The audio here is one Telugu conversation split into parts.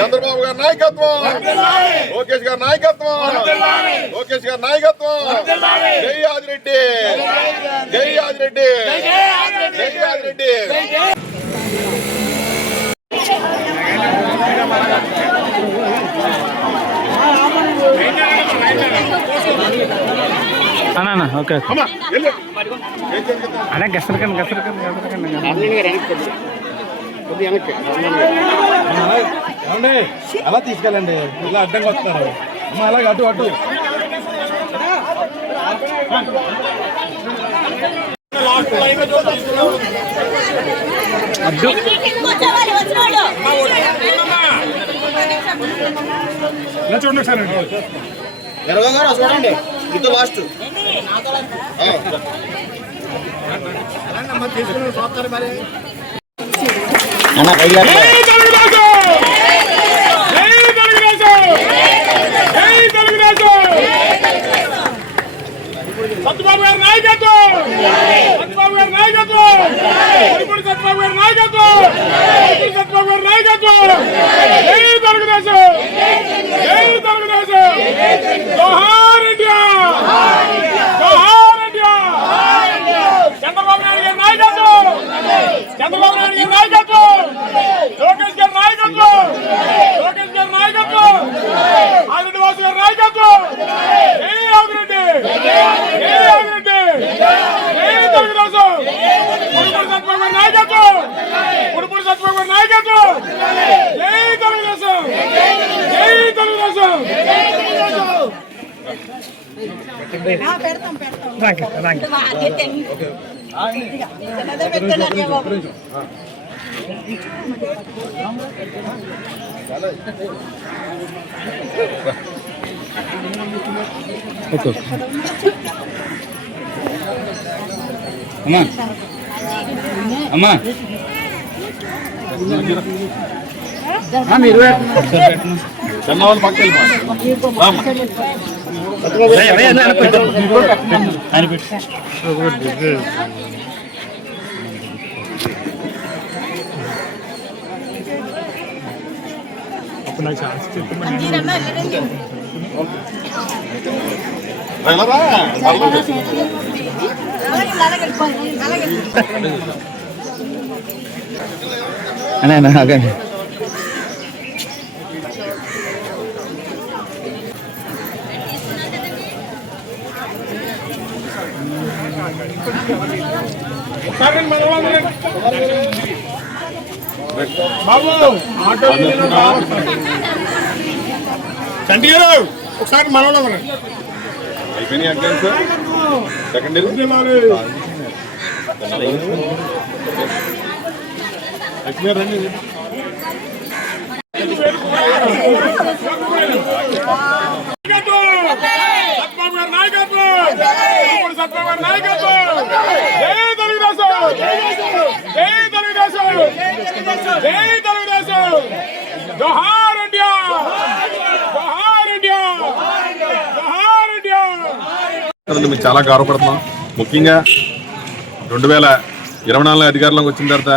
చంద్రబాబు గారి నాయకత్వం, లోకేష్ గారి నాయకత్వం, లోకేష్ గారి నాయకత్వం. జై ఆదిరెడ్డి, జై ఆదిరెడ్డి, జై ఆదిరెడ్డి. అన్నా ఓకే అదే గసరకండి ఏమండి అలా తీసుకెళ్ళండి, ఇలా అడ్డంగా వస్తారు. అలాగే అటు అటు చూడండి సార్, 20 గారు చూడండి, ఇది లాస్ట్. సత్యబాబు గారి నాయకత్వం, సత్యబాబు గారి నాయకత్వం, సత్యబాబు గారి నాయకత్వం, సత్యబాబు గారి నాయకత్వం. జై తెలుగుదేశం, జై తెలుగుదేశం. జోహార్ ఇండియా, జోహార్ ఇండియా. చంద్రబాబు నాయుడు గారి నాయకత్వం, చంద్రబాబు నాయుడు గారి నాయకత్వం, లోకేష్ గారి నాయకత్వం, లోకేష్ గారి నాయకత్వం, ఆదిరెడ్డి వాసు గారి నాయకత్వం. జై ఆదిరెడ్డి, జై ఆదిరెడ్డి, జై తెలుగుదేశం. ఉడుపూడి సత్యబాబు గారి నాయకత్వం, ఉడుపూడి సత్యబాబు గారి నాయకత్వం. జై తెలుగుదేశం, జై తెలుగుదేశం. అమ్మా అమ్మా మీరు చెన్నవాళ్ళు పక్కన నాకు ఛాన్స్ చెప్పమని అన్నా ఆగండి. బాబు ఆటో చంటి గారు ఒకసారి మనలో అయిపోయినాయి అంటే సార్ సెకండ్ రండి. సత్యబాబు గారి నాయకత్వం, సత్యబాబు గారి నాయకత్వం. జై తెలుగుదేశం, జై తెలుగుదేశం, జై తెలుగుదేశం. జోహార్ ఇండియా, జోహార్ ఇండియా, జోహార్ ఇండియా. మేము చాలా గౌరవపడుతున్నాం. ముఖ్యంగా 2024 అధికారంలోకి వచ్చిన తర్వాత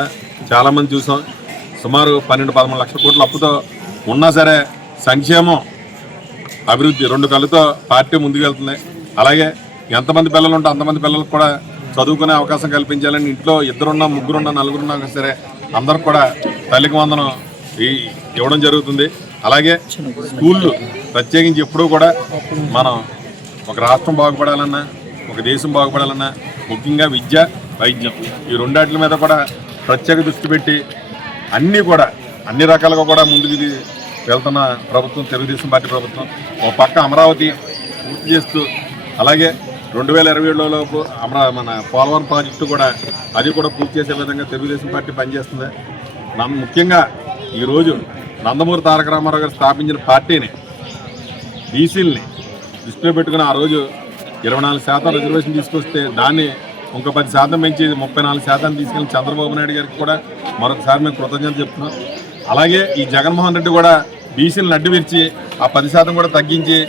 చాలామంది చూసాం. సుమారు 12-13 లక్షల కోట్ల అప్పుతో ఉన్నా సరే సంక్షేమం, అభివృద్ధి రెండు కళ్ళతో పార్టీ ముందుకు వెళ్తుంది. అలాగే ఎంతమంది పిల్లలు ఉంటే అంతమంది పిల్లలకు కూడా చదువుకునే అవకాశం కల్పించాలని ఇంట్లో 2 3 4 సరే అందరికి కూడా తల్లికి వందనం ఇవ్వడం జరుగుతుంది. అలాగే స్కూళ్ళు ప్రత్యేకించి ఎప్పుడూ కూడా మనం ఒక రాష్ట్రం బాగుపడాలన్నా, ఒక దేశం బాగుపడాలన్నా ముఖ్యంగా విద్య, వైద్యం ఈ రెండాట్ల మీద కూడా ప్రత్యేక దృష్టి పెట్టి అన్ని రకాలుగా కూడా ముందుకు వెళ్తున్న ప్రభుత్వం తెలుగుదేశం పార్టీ ప్రభుత్వం. ఒక పక్క అమరావతి పూర్తి చేస్తూ, అలాగే 2027లోపు మన పోలవరం ప్రాజెక్టు కూడా పూర్తి చేసే విధంగా తెలుగుదేశం పార్టీ పనిచేస్తుంది. ముఖ్యంగా ఈరోజు నందమూరి తారక రామారావు గారు స్థాపించిన పార్టీని బీసీలని దృష్టిలో పెట్టుకుని ఆ రోజు 24% రిజర్వేషన్ తీసుకొస్తే దాన్ని ఇంకో 10% పెంచి 34% తీసుకెళ్ళిన చంద్రబాబు నాయుడు గారికి కూడా మరొకసారి మేము కృతజ్ఞతలు చెప్తున్నాం. అలాగే ఈ జగన్మోహన్ రెడ్డి కూడా బీసీలను అడ్డు విరిచి ఆ 10% కూడా తగ్గించి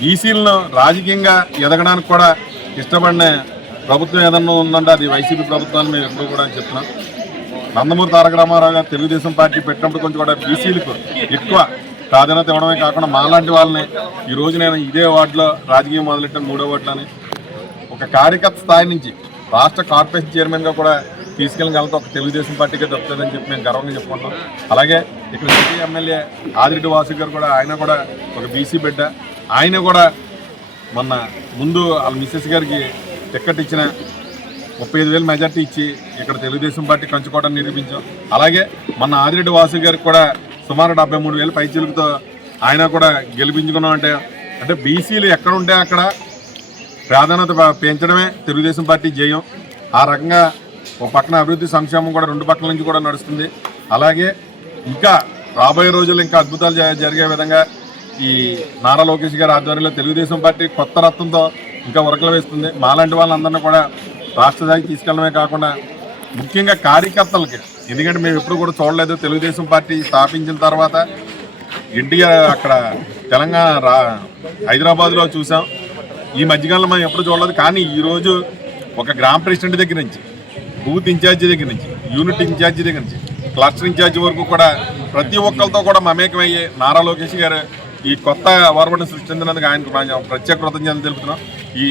బీసీలను రాజకీయంగా ఎదగడానికి కూడా ఇష్టపడిన ప్రభుత్వం ఏదన్నా ఉందంటే అది వైసీపీ ప్రభుత్వాన్ని మేము ఎప్పుడూ కూడా చెప్తున్నాం. నందమూరి తారక రామారావు గారు తెలుగుదేశం పార్టీ పెట్టినప్పుడు కొంచెం కూడా బీసీలకు ఎక్కువ ప్రాధాన్యత ఇవ్వడమే కాకుండా మాలాంటి వాళ్ళని ఈ రోజు నేను ఇదే వార్డులో రాజకీయం మొదలెట్టాను 3వ వార్డులోని ఒక కార్యకర్త స్థాయి నుంచి రాష్ట్ర కార్పొరేషన్ చైర్మన్గా కూడా తీసుకెళ్ళగలతో ఒక తెలుగుదేశం పార్టీకే దొరుకుతుందని చెప్పి మేము గర్వంగా చెప్పుకుంటాం. అలాగే ఇక్కడ సిటీ ఎమ్మెల్యే ఆదిరెడ్డి వాసు గారు కూడా ఆయన కూడా ఒక బీసీ బిడ్డ. ఆయన కూడా మొన్న ముందు వాళ్ళ మిస్సెస్ గారికి టికెట్ ఇచ్చిన 35,000 మెజార్టీ ఇచ్చి ఇక్కడ తెలుగుదేశం పార్టీ కంచుకోవడం నిరూపించాం. అలాగే మొన్న ఆదిరెడ్డి వాసు గారికి కూడా సుమారు 73,000 పైచీలతో ఆయన కూడా గెలిపించుకున్నాం. అంటే బీసీలు ఎక్కడ ఉంటే అక్కడ ప్రాధాన్యత పెంచడమే తెలుగుదేశం పార్టీ జయం. ఆ రకంగా ఒక పక్కన అభివృద్ధి సంక్షేమం కూడా 2 పక్కల నుంచి కూడా నడుస్తుంది. అలాగే ఇంకా రాబోయే రోజుల్లో ఇంకా అద్భుతాలు జరిగే విధంగా ఈ నారా లోకేష్ గారి ఆధ్వర్యంలో తెలుగుదేశం పార్టీ కొత్త రత్నంతో ఇంకా ఉరకలు వేస్తుంది. మాలాంటి వాళ్ళందరినీ కూడా రాష్ట్ర స్థాయికి తీసుకెళ్ళడమే కాకుండా ముఖ్యంగా కార్యకర్తలకి, ఎందుకంటే మేము ఎప్పుడు కూడా చూడలేదు తెలుగుదేశం పార్టీ స్థాపించిన తర్వాత ఎన్టీఆర్ అక్కడ తెలంగాణ హైదరాబాద్లో చూసాం. ఈ మధ్యకాలంలో మనం ఎప్పుడు చూడలేదు. కానీ ఈరోజు ఒక గ్రామ ప్రెసిడెంట్ దగ్గర నుంచి, బూత్ ఇన్ఛార్జి దగ్గర నుంచి, యూనిట్ ఇన్ఛార్జి దగ్గర నుంచి, క్లస్టర్ ఇన్ఛార్జి వరకు కూడా ప్రతి ఒక్కరితో కూడా మమేకమయ్యే నారా లోకేష్ గారు ఈ కొత్త వారబడిని సృష్టించినందుకు ఆయనకు ప్రత్యేక కృతజ్ఞతలు తెలుపుతున్నాం. ఈ